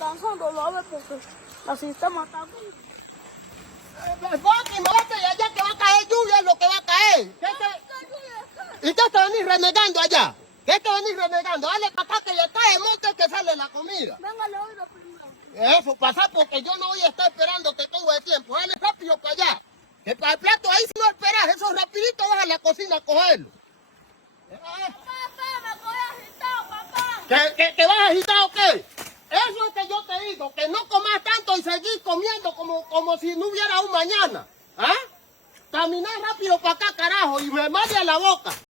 descansando, lo ves, porque la sistema está aquí. Boqui, móvete de allá que va a caer lluvia, es lo que va a caer. ¿Y qué te venís renegando allá? ¿Qué te venís renegando? Dale para acá que ya está el monte que sale la comida. Venga, le oigo primero. Eso pasa porque yo no voy a estar esperando que todo el tiempo. Dale rápido para allá. Que para el plato ahí si no esperas, eso rapidito vas a la cocina a cogerlo. Papá, me voy agitado, papá. ¿Que vas agitado o qué? Eso es que yo te digo, que no comas tanto y seguir comiendo como si no hubiera un mañana. ¿Ah? Caminar rápido para acá, carajo, y me mate a la boca.